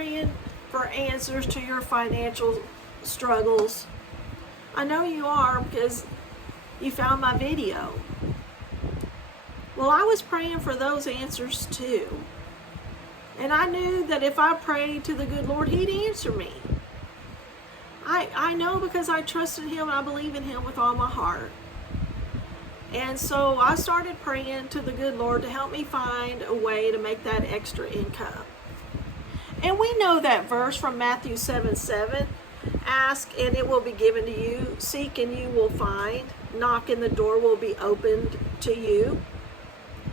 praying for answers to your financial struggles. I know you are because you found my video. Well, I was praying for those answers too. And I knew that if I prayed to the good Lord, He'd answer me. I know because I trusted Him and I believe in Him with all my heart. And so I started praying to the good Lord to help me find a way to make that extra income. And we know that verse from Matthew 7:7. Ask and it will be given to you. Seek and you will find. Knock and the door will be opened to you.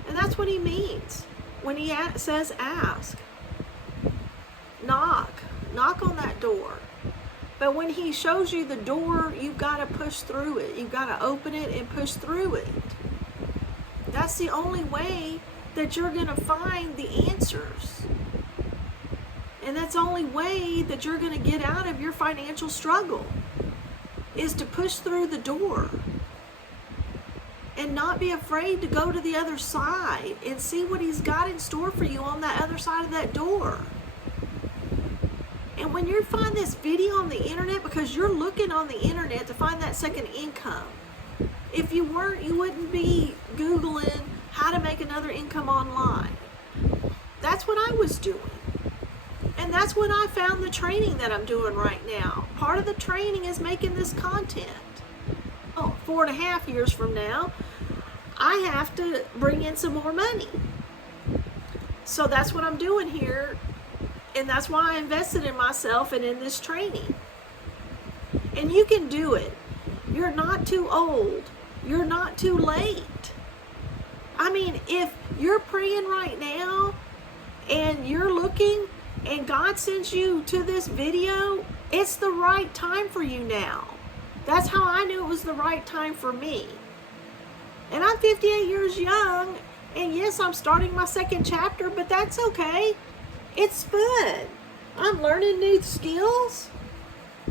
And that's what He means when He says ask. Knock. Knock on that door. But when He shows you the door, you've got to push through it. You've got to open it and push through it. That's the only way that you're going to find the answers. And that's the only way that you're going to get out of your financial struggle, is to push through the door and not be afraid to go to the other side and see what He's got in store for you on that other side of that door. And when you find this video on the internet, because you're looking on the internet to find that second income. If you weren't, you wouldn't be Googling how to make another income online. That's what I was doing. And that's when I found the training that I'm doing right now. Part of the training is making this content. 4.5 years from now, I have to bring in some more money. So that's what I'm doing here. And that's why I invested in myself and in this training. And you can do it. You're not too old. You're not too late. I mean, if you're praying right now and you're looking and God sends you to this video, it's the right time for you now. That's how I knew it was the right time for me. And I'm 58 years young, and yes, I'm starting my second chapter, but that's okay. It's fun. I'm learning new skills.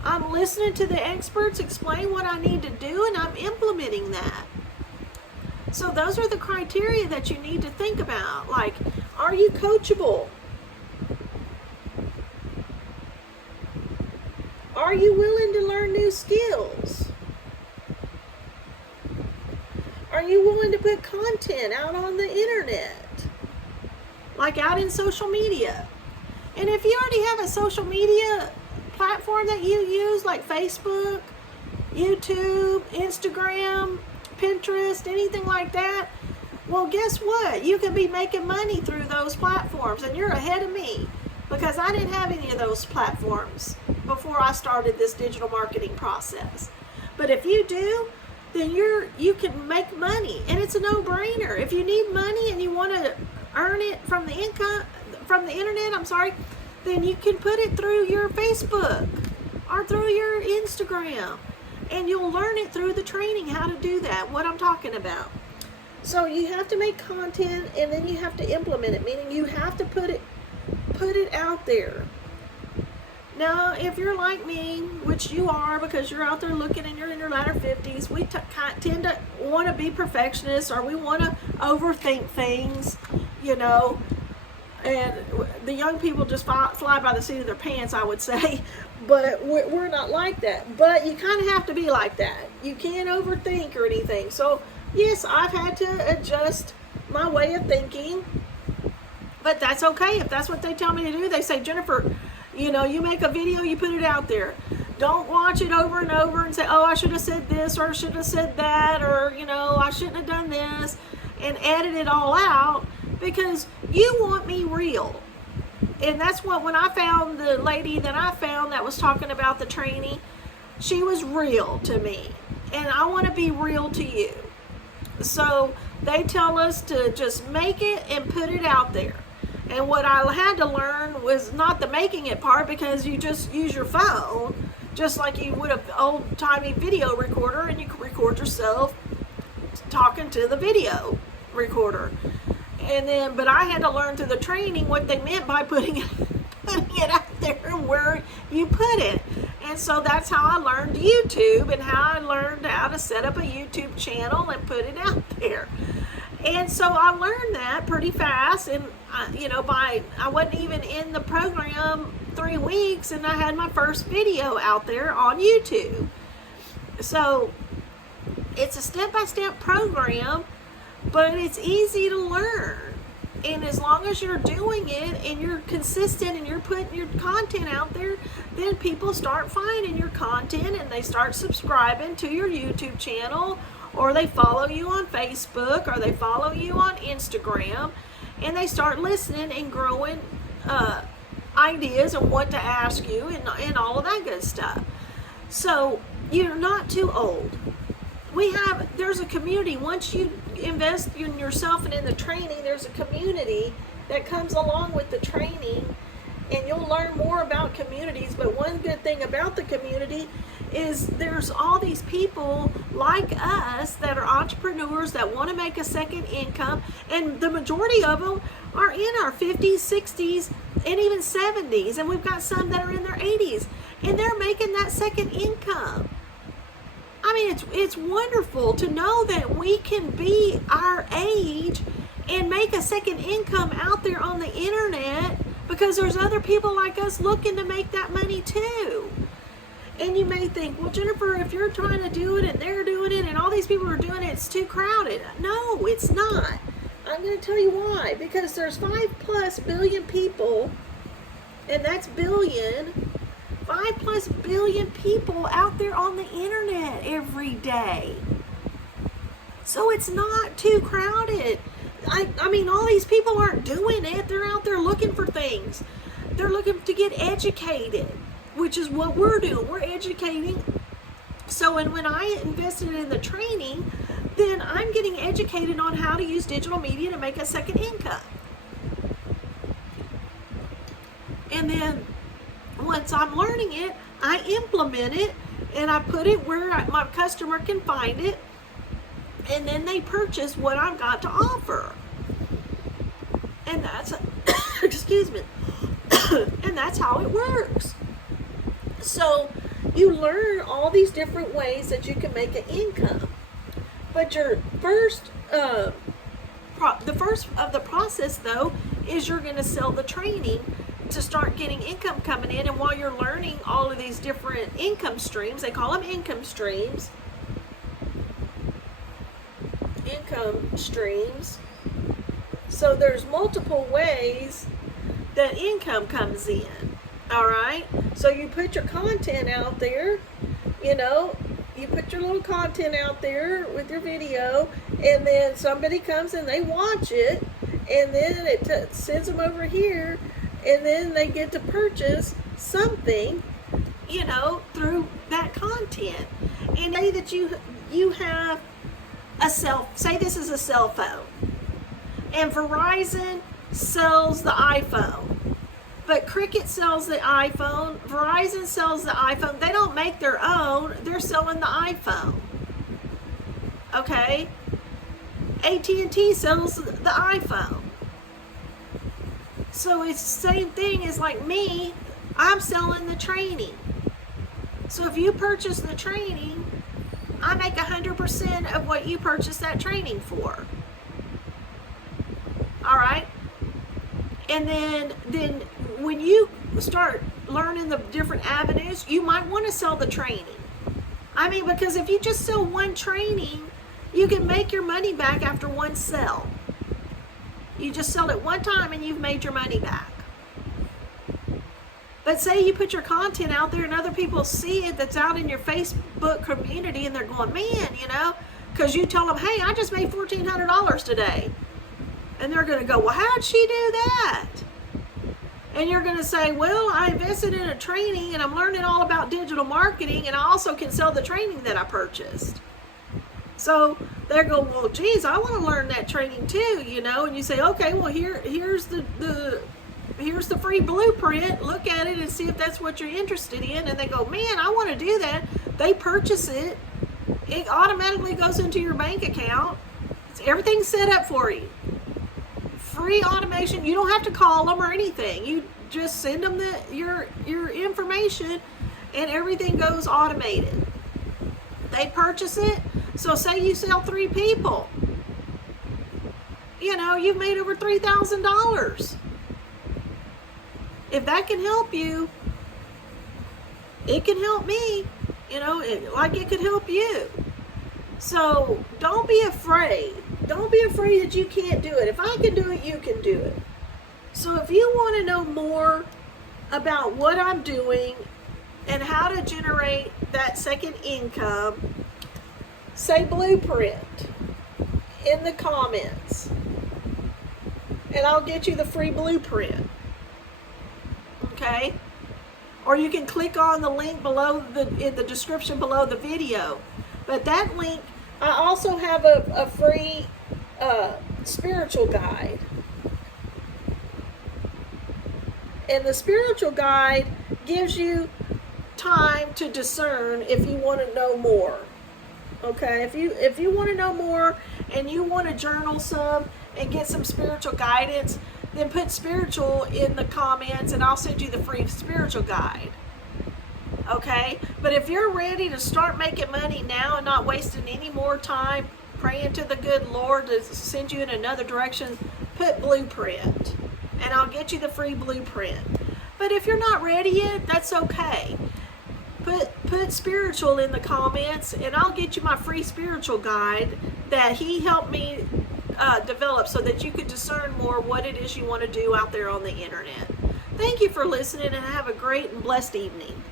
I'm listening to the experts explain what I need to do, and I'm implementing that. So those are the criteria that you need to think about. Like, are you coachable? Are you willing to learn new skills? Are you willing to put content out on the internet? Like out in social media? And if you already have a social media platform that you use, like Facebook, YouTube, Instagram, Pinterest, anything like that, well, guess what? You can be making money through those platforms, and you're ahead of me, because I didn't have any of those platforms before I started this digital marketing process. But if you do, then you can make money, and it's a no-brainer. If you need money and you want to earn it from the internet, then you can put it through your Facebook or through your Instagram, and you'll learn it through the training how to do that, what I'm talking about. So you have to make content, and then you have to implement it, meaning you have to put it out there. Now, if you're like me, which you are because you're out there looking and you're in your latter 50s, we tend to want to be perfectionists, or we want to overthink things, and the young people just fly by the seat of their pants, I would say, but we're not like that. But you kind of have to be like that. You can't overthink or anything. So, yes, I've had to adjust my way of thinking, but that's okay. If that's what they tell me to do, they say, Jenifer, you make a video, you put it out there. Don't watch it over and over and say, oh, I should have said this, or I should have said that, or, I shouldn't have done this, and edit it all out, because you want me real. And that's what, when I found the lady that was talking about the training, she was real to me. And I want to be real to you. So they tell us to just make it and put it out there. And what I had to learn was not the making it part, because you just use your phone, just like you would an old-timey video recorder, and you can record yourself talking to the video recorder. And then, but I had to learn through the training what they meant by putting it out there and where you put it. And so that's how I learned YouTube, and how I learned how to set up a YouTube channel and put it out there. And so I learned that pretty fast, and I wasn't even in the program 3 weeks, and I had my first video out there on YouTube. So it's a step-by-step program, but it's easy to learn. And as long as you're doing it and you're consistent and you're putting your content out there, then people start finding your content and they start subscribing to your YouTube channel, or they follow you on Facebook, or they follow you on Instagram, and they start listening and growing ideas of what to ask you and all of that good stuff. So you're not too old. There's a community. Once you invest in yourself and in the training, there's a community that comes along with the training, and you'll learn more about communities. But one good thing about the community is there's all these people like us that are entrepreneurs that want to make a second income, and the majority of them are in our 50s, 60s, and even 70s, and we've got some that are in their 80s, and they're making that second income. I mean, it's wonderful to know that we can be our age and make a second income out there on the internet, because there's other people like us looking to make that money too. And you may think, well, Jenifer, if you're trying to do it and they're doing it and all these people are doing it, it's too crowded. No, it's not. I'm going to tell you why. Because there's 5+ billion people, and that's billion, 5+ billion people out there on the internet every day. So it's not too crowded. I mean, all these people aren't doing it. They're out there looking for things. They're looking to get educated, which is what we're doing. We're educating. So, and when I invested in the training, then I'm getting educated on how to use digital media to make a second income. And then once I'm learning it, I implement it, and I put it where my customer can find it, and then they purchase what I've got to offer. And that's, excuse me, and that's how it works. So you learn all these different ways that you can make an income. But your first, the first of the process, though, is you're going to sell the training to start getting income coming in. And while you're learning all of these different income streams, they call them income streams. So there's multiple ways that income comes in. All right. So you put your content out there, you put your little content out there with your video, and then somebody comes and they watch it, and then it sends them over here, and then they get to purchase something, through that content. And say that you have say this is a cell phone, and Verizon sells the iPhone, but Cricket sells the iPhone, Verizon sells the iPhone. They don't make their own, they're selling the iPhone. Okay? AT&T sells the iPhone. So it's the same thing as like me, I'm selling the training. So if you purchase the training, I make 100% of what you purchased that training for. All right? And then when you start learning the different avenues, you might want to sell the training. I mean, because if you just sell one training, you can make your money back after one sell. You just sell it one time and you've made your money back. But say you put your content out there and other people see it that's out in your Facebook community, and they're going, man, because you tell them, hey, I just made $1,400 today. And they're going to go, well, how'd she do that? And you're going to say, well, I invested in a training and I'm learning all about digital marketing, and I also can sell the training that I purchased. So they're going, well, geez, I want to learn that training too, and you say, okay, well, here's the free blueprint. Look at it and see if that's what you're interested in. And they go, man, I want to do that. They purchase it. It automatically goes into your bank account. Everything's set up for you. Free automation. You don't have to call them or anything. You just send them your information, and everything goes automated. They purchase it. So say you sell 3 people. you've made over $3,000. If that can help you, it can help me, like it could help you. So don't be afraid. Don't be afraid that you can't do it. If I can do it, you can do it. So if you want to know more about what I'm doing and how to generate that second income, say blueprint in the comments, and I'll get you the free blueprint. Okay? Or you can click on the link below in the description below the video. But that link, I also have a free spiritual guide. And the spiritual guide gives you time to discern if you want to know more. Okay? If you want to know more and you want to journal some and get some spiritual guidance, then put spiritual in the comments and I'll send you the free spiritual guide. Okay? But if you're ready to start making money now and not wasting any more time praying to the good Lord to send you in another direction, put blueprint and I'll get you the free blueprint. But if you're not ready yet, that's okay. Put spiritual in the comments and I'll get you my free spiritual guide that he helped me develop so that you could discern more what it is you want to do out there on the internet. Thank you for listening and have a great and blessed evening.